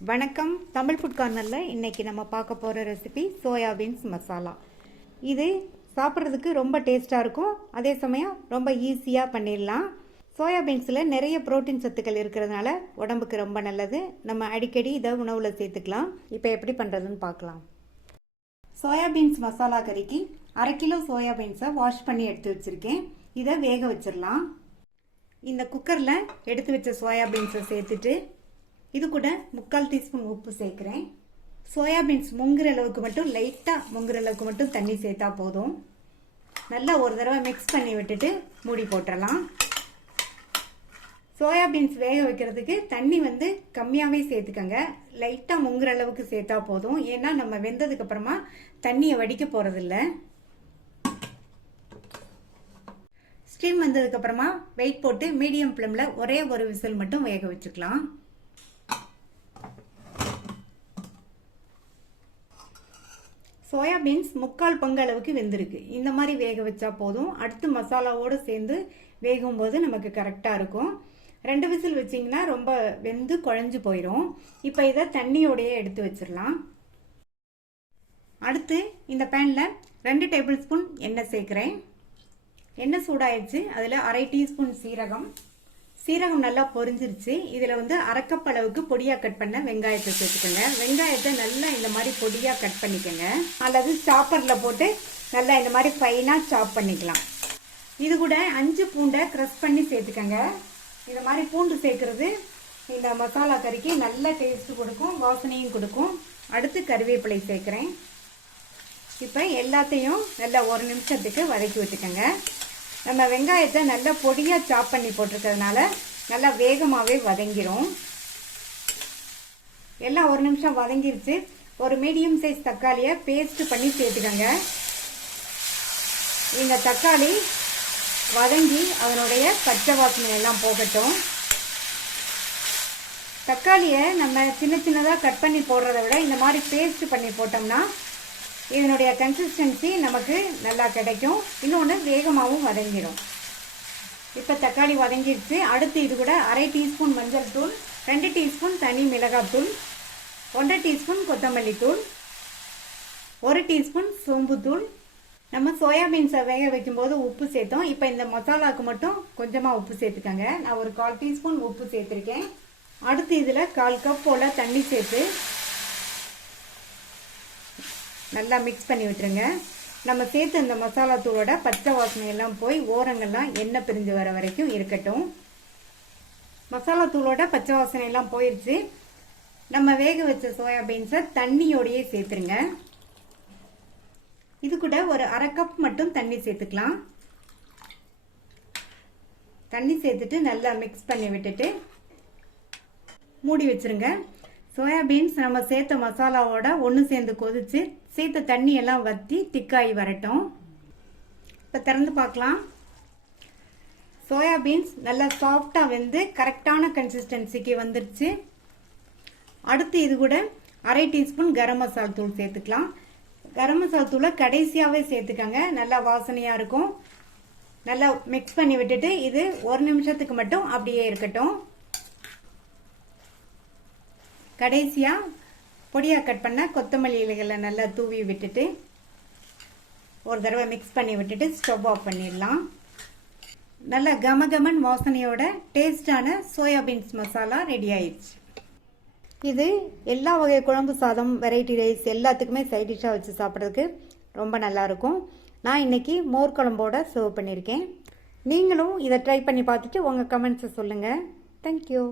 வணக்கம். தமிழ் ஃபுட் கார்னரில் இன்றைக்கி நம்ம பார்க்க போகிற ரெசிபி சோயா பீன்ஸ் மசாலா. இது சாப்பிட்றதுக்கு ரொம்ப டேஸ்ட்டாக இருக்கும், அதே சமயம் ரொம்ப ஈஸியாக பண்ணிடலாம். சோயா பீன்ஸில் நிறைய புரோட்டீன் சத்துக்கள் இருக்கிறதுனால உடம்புக்கு ரொம்ப நல்லது. நம்ம அடிக்கடி இதை உணவில் சேர்த்துக்கலாம். இப்போ எப்படி பண்ணுறதுன்னு பார்க்கலாம். சோயா பீன்ஸ் மசாலா கறிக்கு 1/2 கிலோ சோயா பீன்ஸை வாஷ் பண்ணி எடுத்து வச்சுருக்கேன். இதை வேக வச்சிடலாம். இந்த குக்கரில் எடுத்து வச்ச சோயா பீன்ஸை சேர்த்துட்டு இது கூட 3/4 டீஸ்பூன் உப்பு சேர்க்குறேன். சோயா பீன்ஸ் முங்குற அளவுக்கு மட்டும், லைட்டாக முங்குற அளவுக்கு மட்டும் தண்ணி சேர்த்தா போதும். நல்லா ஒரு தடவை மிக்ஸ் பண்ணி விட்டுட்டு மூடி போட்டுடலாம். சோயா பீன்ஸ் வேக வைக்கிறதுக்கு தண்ணி கம்மியாகவே சேர்த்துக்கங்க. லைட்டாக முங்குற அளவுக்கு சேர்த்தா போதும். ஏன்னா நம்ம வெந்ததுக்கு அப்புறமா தண்ணியை வடிக்க போகிறதில்ல. ஸ்டீம் வந்ததுக்கு அப்புறமா வெயிட் போட்டு மீடியம் ஃப்ளேமில் ஒரே ஒரு விசில் மட்டும் வேக வச்சுக்கலாம். சோயா பீன்ஸ் 3/4 பங்கு அளவுக்கு வெந்திருக்கு. இந்த மாதிரி வேக வச்சா போதும். அடுத்து மசாலாவோடு சேர்ந்து வேகும்போது நமக்கு கரெக்டாக இருக்கும். 2 விசில் வச்சிங்கன்னா ரொம்ப வெந்து குழஞ்சு போயிடும். இப்போ இதை தண்ணியோடையே எடுத்து வச்சிடலாம். அடுத்து இந்த பேனில் 2 டேபிள் ஸ்பூன் எண்ணெய் சேர்க்குறேன். எண்ணெய் சூடாயிடுச்சு. அதில் 1/2 டீஸ்பூன் சீரகம் நல்லா பொரிஞ்சிருச்சு. இதில் 1/2 கப் அளவுக்கு பொடியாக கட் பண்ண வெங்காயத்தை சேர்த்துக்கோங்க. வெங்காயத்தை நல்லா இந்த மாதிரி பொடியாக கட் பண்ணிக்கோங்க, அல்லது சாப்பரில் போட்டு நல்லா இந்த மாதிரி ஃபைனாக சாப் பண்ணிக்கலாம். இது கூட 5 பூண்டை க்ரஷ் பண்ணி சேர்த்துக்கோங்க. இந்த மாதிரி பூண்டு சேர்க்குறது இந்த மசாலா கறிக்கு நல்ல டேஸ்ட் கொடுக்கும், வாசனையும் கொடுக்கும். அடுத்து கருவேப்பிலை சேர்க்குறேன். இப்போ எல்லாத்தையும் நல்லா 1 நிமிஷத்துக்கு வதக்கி விட்டுக்கோங்க. நம்ம வெங்காயத்தை நல்லா பொடியாக சாப் பண்ணி போட்டிருக்கிறதுனால நல்லா வேகமாகவே வதங்கிரும். எல்லாம் 1 நிமிஷம் வதங்கிருச்சு. ஒரு மீடியம் சைஸ் தக்காளியை பேஸ்ட் பண்ணி சேர்த்துக்கோங்க. இந்த தக்காளி வதங்கி அதனுடைய பச்சை வாசனை எல்லாம் போகட்டும். தக்காளியை நம்ம சின்ன சின்னதாக கட் பண்ணி போடுறத விட இந்த மாதிரி பேஸ்ட் பண்ணி போட்டோம்னா இதனுடைய கன்சிஸ்டன்சி நமக்கு நல்லா கிடைக்கும். இன்னொன்று வேகமாகவும் வதங்கிடும். இப்போ தக்காளி வதங்கிடுச்சு. அடுத்து இது கூட 1/2 டீஸ்பூன் மஞ்சள் தூள், 2 டீஸ்பூன் தனி மிளகாத்தூள், 1/2 டீஸ்பூன் கொத்தமல்லி தூள், 1 டீஸ்பூன் சோம்புத்தூள். நம்ம சோயா பீன்ஸை வேக வைக்கும்போது உப்பு சேர்த்தோம். இப்போ இந்த மசாலாவுக்கு மட்டும் கொஞ்சமாக உப்பு சேர்த்துக்கோங்க. நான் ஒரு 1/4 டீஸ்பூன் உப்பு சேர்த்துருக்கேன். அடுத்து இதில் 1/4 கப் போல் தண்ணி சேர்த்து நல்லா மிக்ஸ் பண்ணி விட்டுருங்க. நம்ம சேர்த்து இந்த மசாலா தூளோட பச்சை வாசனை எல்லாம் போய் ஓரங்கள்லாம் எண்ணெய் பிரிஞ்சு வர வரைக்கும் இருக்கட்டும். மசாலா தூளோட பச்சை வாசனை எல்லாம் போயிடுச்சு. நம்ம வேக வச்ச சோயா பீன்ஸை தண்ணியோடையே சேர்த்துருங்க. இது கூட ஒரு 1/2 கப் மட்டும் தண்ணி சேர்த்துக்கலாம். தண்ணி சேர்த்துட்டு நல்லா மிக்ஸ் பண்ணி விட்டுட்டு மூடி வச்சிருங்க. சோயா பீன்ஸ் நம்ம சேர்த்த மசாலாவோட ஒன்று சேர்ந்து கொதிச்சு சேர்த்த தண்ணி எல்லாம் வற்றி திக்காகி வரட்டும். இப்போ திறந்து பார்க்கலாம். சோயா பீன்ஸ் நல்லா சாஃப்டாக வெந்து கரெக்டான கன்சிஸ்டன்சிக்கு வந்துருச்சு. அடுத்து இது கூட 1/2 டீஸ்பூன் கரம் மசாலா தூள் சேர்த்துக்கலாம். கரம் மசாலா தூளை கடைசியாகவே சேர்த்துக்கோங்க, நல்லா வாசனையாக இருக்கும். நல்லா மிக்ஸ் பண்ணி விட்டுட்டு இது 1 நிமிஷத்துக்கு மட்டும் அப்படியே இருக்கட்டும். கடைசியாக பொடியாக கட் பண்ண கொத்தமல்லி இலைகளை நல்லா தூவி விட்டுட்டு ஒரு தடவை மிக்ஸ் பண்ணி விட்டுட்டு ஸ்டவ் ஆஃப் பண்ணிடலாம். நல்லா கமகமன் வாசனையோட டேஸ்டான சோயா பீன்ஸ் மசாலா ரெடி ஆயிடுச்சு. இது எல்லா வகை குழம்பு சாதம், வெரைட்டி ரைஸ் எல்லாத்துக்குமே சைட் டிஷ்ஷாக வச்சு சாப்பிட்றதுக்கு ரொம்ப நல்லாயிருக்கும். நான் இன்றைக்கி மோர் குழம்போட சர்வ் பண்ணியிருக்கேன். நீங்களும் இதை ட்ரை பண்ணி பார்த்துட்டு உங்கள் கமெண்ட்ஸை சொல்லுங்கள். தேங்க்யூ.